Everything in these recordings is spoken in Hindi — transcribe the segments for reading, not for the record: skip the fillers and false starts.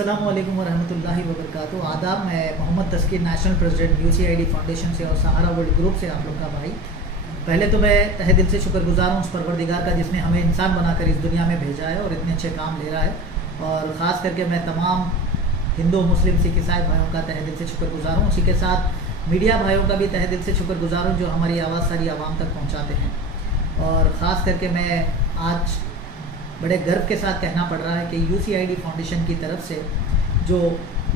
अस्सलाम वालेकुम वरहमतुल्लाहि वबरकातुहू। आदाब। मैं Mohammad Taskeer, national president UCID foundation से और सहारा वर्ल्ड ग्रुप से आप लोग का भाई। पहले तो मैं तहे दिल से शुक्रगुजार हूँ उस परवरदिगार का जिसने हमें इंसान बनाकर इस दुनिया में भेजा है और इतने अच्छे काम ले रहा है। और ख़ास करके मैं तमाम हिंदू मुस्लिम सिख ईसाई भाइयों का तहे दिल से शुक्रगुजार हूँ। उसी के साथ मीडिया भाइयों का भी तहे दिल से शुक्रगुजार हूँ जो हमारी आवाज़ सारी आवाम तक पहुँचाते हैं। और ख़ास करके मैं आज बड़े गर्व के साथ कहना पड़ रहा है कि UCID फाउंडेशन की तरफ से जो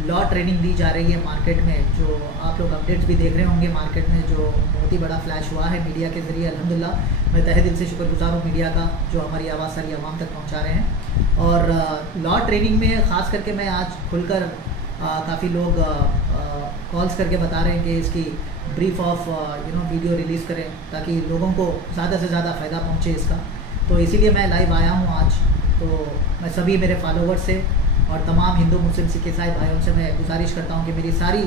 लॉ ट्रेनिंग दी जा रही है मार्केट में, जो आप लोग अपडेट्स भी देख रहे होंगे मार्केट में, जो बहुत ही बड़ा फ्लैश हुआ है मीडिया के ज़रिए। अल्हम्दुलिल्लाह मैं तहे दिल से शुक्रगुजार हूँ मीडिया का जो हमारी आवाज़ सारी आवाम तक पहुँचा रहे हैं। और लॉ ट्रेनिंग में ख़ास करके मैं आज खुलकर काफ़ी लोग कॉल्स करके बता रहे हैं कि इसकी ब्रीफ ऑफ वीडियो रिलीज़ करें ताकि लोगों को ज़्यादा से ज़्यादा फ़ायदा पहुँचे इसका। तो इसीलिए मैं लाइव आया हूँ आज। तो मैं सभी मेरे फॉलोवर्स से और तमाम हिंदू मुस्लिम सिख ईसाई भाइयों से मैं गुजारिश करता हूँ कि मेरी सारी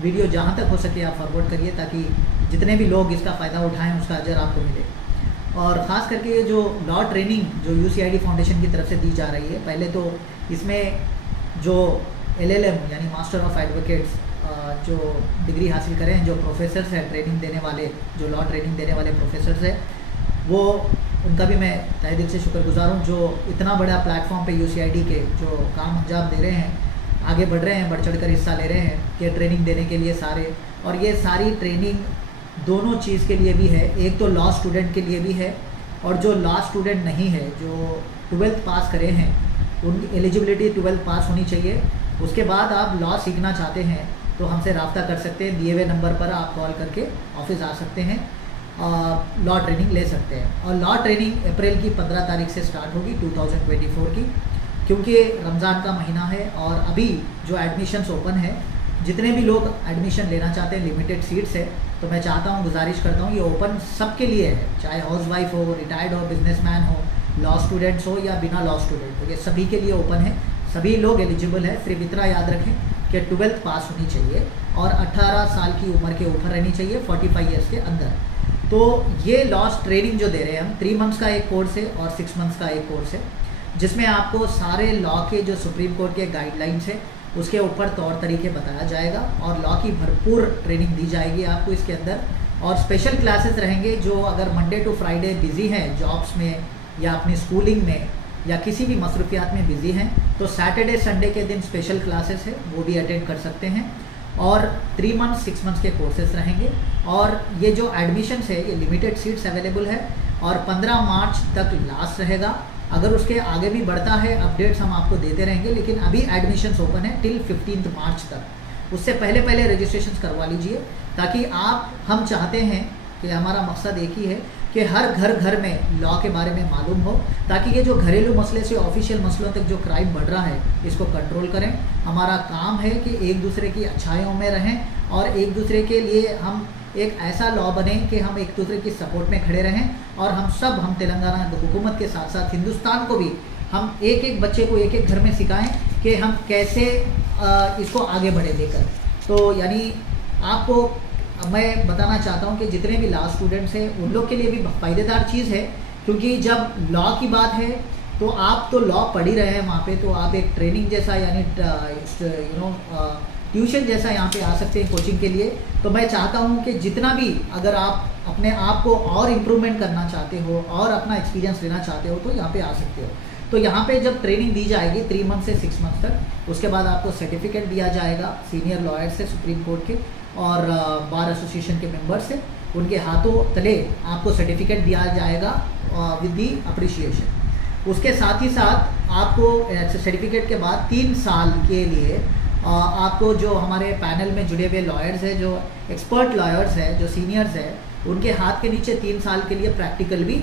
वीडियो जहाँ तक हो सके आप फॉरवर्ड करिए ताकि जितने भी लोग इसका फ़ायदा उठाएं उसका अजर आपको मिले। और ख़ास करके ये जो लॉ ट्रेनिंग जो UCID फाउंडेशन की तरफ से दी जा रही है, पहले तो इसमें जो LLM यानी मास्टर ऑफ एडवोकेट्स जो डिग्री हासिल करें, जो प्रोफेसर्स हैं ट्रेनिंग देने वाले, जो लॉ ट्रेनिंग देने वाले प्रोफेसर्स हैं, वो उनका भी मैं तहे दिल से शुक्रगुजार हूँ जो इतना बड़ा प्लेटफॉर्म पे UCID के जो काम अंजाम दे रहे हैं, आगे बढ़ रहे हैं, बढ़ चढ़ कर हिस्सा ले रहे हैं कि ट्रेनिंग देने के लिए सारे। और ये सारी ट्रेनिंग दोनों चीज़ के लिए भी है, एक तो लॉ स्टूडेंट के लिए भी है और जो लॉ स्टूडेंट नहीं है, जो 12th पास करे हैं, उनकी एलिजिबिलिटी 12th पास होनी चाहिए। उसके बाद आप लॉ सीखना चाहते हैं तो हमसे रब्ता कर सकते हैं, दिए हुए नंबर पर आप कॉल करके ऑफिस आ सकते हैं, लॉ ट्रेनिंग ले सकते हैं। और लॉ ट्रेनिंग अप्रैल की 15 तारीख से स्टार्ट होगी 2024 की, क्योंकि रमज़ान का महीना है और अभी जो एडमिशन्स ओपन है, जितने भी लोग एडमिशन लेना चाहते हैं, लिमिटेड सीट्स है। तो मैं चाहता हूँ, गुजारिश करता हूँ, ये ओपन सबके लिए है, चाहे हाउस वाइफ हो, रिटायर्ड हो, बिजनेसमैन हो, लॉ स्टूडेंट्स हो या बिना लॉ स्टूडेंट हो, ये सभी के लिए ओपन है, सभी लोग एलिजिबल है। सिर्फ इतना याद रखें कि 12th पास होनी चाहिए और 18 साल की उम्र के ऊपर रहनी चाहिए, 45 ईयर्स के अंदर। तो ये लॉ ट्रेनिंग जो दे रहे हैं हम, 3 मंथ्स का एक कोर्स है और 6 मंथ्स का एक कोर्स है, जिसमें आपको सारे लॉ के जो सुप्रीम कोर्ट के गाइडलाइंस है उसके ऊपर तौर तरीके बताया जाएगा और लॉ की भरपूर ट्रेनिंग दी जाएगी आपको इसके अंदर। और स्पेशल क्लासेस रहेंगे जो अगर मंडे टू फ्राइडे बिज़ी हैं जॉब्स में या अपनी स्कूलिंग में या किसी भी मसरूफियात में बिज़ी हैं तो सैटरडे संडे के दिन स्पेशल क्लासेस है वो भी अटेंड कर सकते हैं। और 3 मंथ्स 6 मंथ्स के कोर्सेज रहेंगे। और ये जो एडमिशन्स है ये लिमिटेड सीट्स अवेलेबल है और 15 मार्च तक लास्ट रहेगा। अगर उसके आगे भी बढ़ता है अपडेट्स हम आपको देते रहेंगे, लेकिन अभी एडमिशन्स ओपन है टिल 15 मार्च तक। उससे पहले पहले रजिस्ट्रेशन करवा लीजिए ताकि हम चाहते हैं कि हमारा मकसद एक ही है कि हर घर में लॉ के बारे में मालूम हो, ताकि ये जो घरेलू मसले से ऑफिशियल मसलों तक जो क्राइम बढ़ रहा है इसको कंट्रोल करें। हमारा काम है कि एक दूसरे की अच्छाइयों में रहें और एक दूसरे के लिए हम एक ऐसा लॉ बने कि हम एक दूसरे की सपोर्ट में खड़े रहें। और हम तेलंगाना हुकूमत के साथ साथ हिंदुस्तान को भी हम एक एक बच्चे को एक एक घर में सिखाएं कि हम कैसे इसको आगे बढ़े लेकर। तो यानी आपको मैं बताना चाहता हूं कि जितने भी लॉ स्टूडेंट्स हैं उन लोग के लिए भी फ़ायदेदार चीज़ है, क्योंकि जब लॉ की बात है तो आप तो लॉ पढ़ ही रहे हैं वहाँ पे, तो आप एक ट्रेनिंग जैसा यानी ट्यूशन जैसा यहाँ पे आ सकते हैं कोचिंग के लिए। तो मैं चाहता हूँ कि जितना भी अगर आप अपने आप को और इम्प्रूवमेंट करना चाहते हो और अपना एक्सपीरियंस लेना चाहते हो तो यहाँ पे आ सकते हो। तो यहाँ पे जब ट्रेनिंग दी जाएगी 3 मंथ से 6 मंथ तक, उसके बाद आपको सर्टिफिकेट दिया जाएगा सीनियर लॉयर से, सुप्रीम कोर्ट के और बार एसोसिएशन के मेंबर से, उनके हाथों तले आपको सर्टिफिकेट दिया जाएगा विद दी अप्रिशिएशन। उसके साथ ही साथ आपको सर्टिफिकेट के बाद 3 साल के लिए आपको जो हमारे पैनल में जुड़े हुए लॉयर्स हैं, जो एक्सपर्ट लॉयर्स हैं, जो सीनियर्स हैं, उनके हाथ के नीचे 3 साल के लिए प्रैक्टिकल भी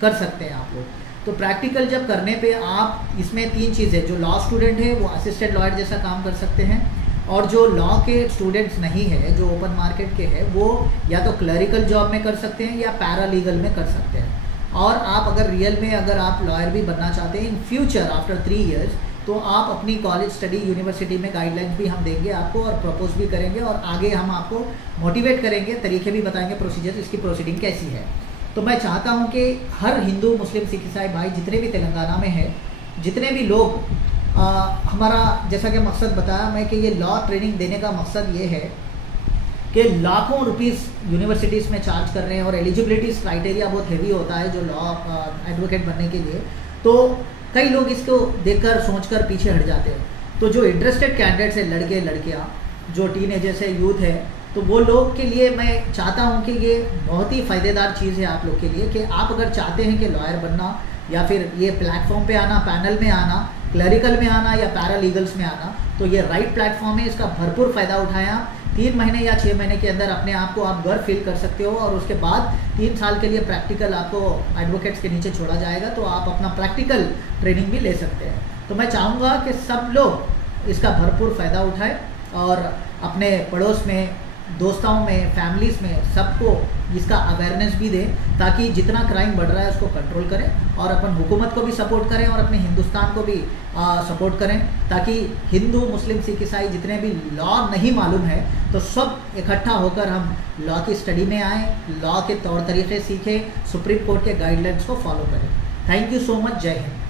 कर सकते हैं आप लोग। तो प्रैक्टिकल जब करने पे आप इसमें 3 चीज़ें, जो लॉ स्टूडेंट है वो असिस्टेंट लॉयर जैसा काम कर सकते हैं, और जो लॉ के स्टूडेंट्स नहीं है, जो ओपन मार्केट के हैं, वो या तो क्लरिकल जॉब में कर सकते हैं या पैरालीगल में कर सकते हैं। और आप अगर रियल में अगर आप लॉयर भी बनना चाहते हैं इन फ्यूचर आफ्टर 3 इयर्स, तो आप अपनी कॉलेज स्टडी यूनिवर्सिटी में गाइडलाइंस भी हम देंगे आपको और प्रपोज भी करेंगे और आगे हम आपको मोटिवेट करेंगे, तरीके भी बताएंगे, प्रोसीजर, इसकी प्रोसीडिंग कैसी है। तो मैं चाहता हूं कि हर हिंदू मुस्लिम सिख ईसाई भाई जितने भी तेलंगाना में हैं, जितने भी लोग हमारा जैसा कि मकसद बताया मैं कि ये लॉ ट्रेनिंग देने का मकसद ये है कि लाखों रुपीस यूनिवर्सिटीज़ में चार्ज कर रहे हैं और एलिजिबिलिटी क्राइटेरिया बहुत हेवी होता है जो लॉ एडवोकेट बनने के लिए, तो कई लोग इसको देखकर सोचकर पीछे हट जाते हैं। तो जो इंटरेस्टेड कैंडिडेट्स हैं, लड़के लड़कियाँ जो टीनेजर्स है, यूथ है, तो वो लोग के लिए मैं चाहता हूँ कि ये बहुत ही फ़ायदेदार चीज़ है आप लोग के लिए कि आप अगर चाहते हैं कि लॉयर बनना या फिर ये प्लेटफॉर्म पे आना, पैनल में आना, क्लरिकल में आना या पैरालीगल्स में आना, तो ये राइट प्लेटफॉर्म है। इसका भरपूर फ़ायदा उठाया। 3 महीने या 6 महीने के अंदर अपने आप को आप गर्व फील कर सकते हो और उसके बाद 3 साल के लिए प्रैक्टिकल आपको एडवोकेट्स के नीचे छोड़ा जाएगा, तो आप अपना प्रैक्टिकल ट्रेनिंग भी ले सकते हैं। तो मैं चाहूँगा कि सब लोग इसका भरपूर फ़ायदा उठाएं और अपने पड़ोस में, दोस्तों में, फैमिलीज़ में सबको इसका अवेयरनेस भी दें, ताकि जितना क्राइम बढ़ रहा है उसको कंट्रोल करें और अपन हुकूमत को भी सपोर्ट करें और अपने हिंदुस्तान को भी सपोर्ट करें, ताकि हिंदू, मुस्लिम, सिख, ईसाई जितने भी लॉ नहीं मालूम है तो सब इकट्ठा होकर हम लॉ की स्टडी में आएँ, लॉ के तौर तरीक़े सीखें, सुप्रीम कोर्ट के गाइडलाइंस को फॉलो करें। Thank you so much. जय हिंद।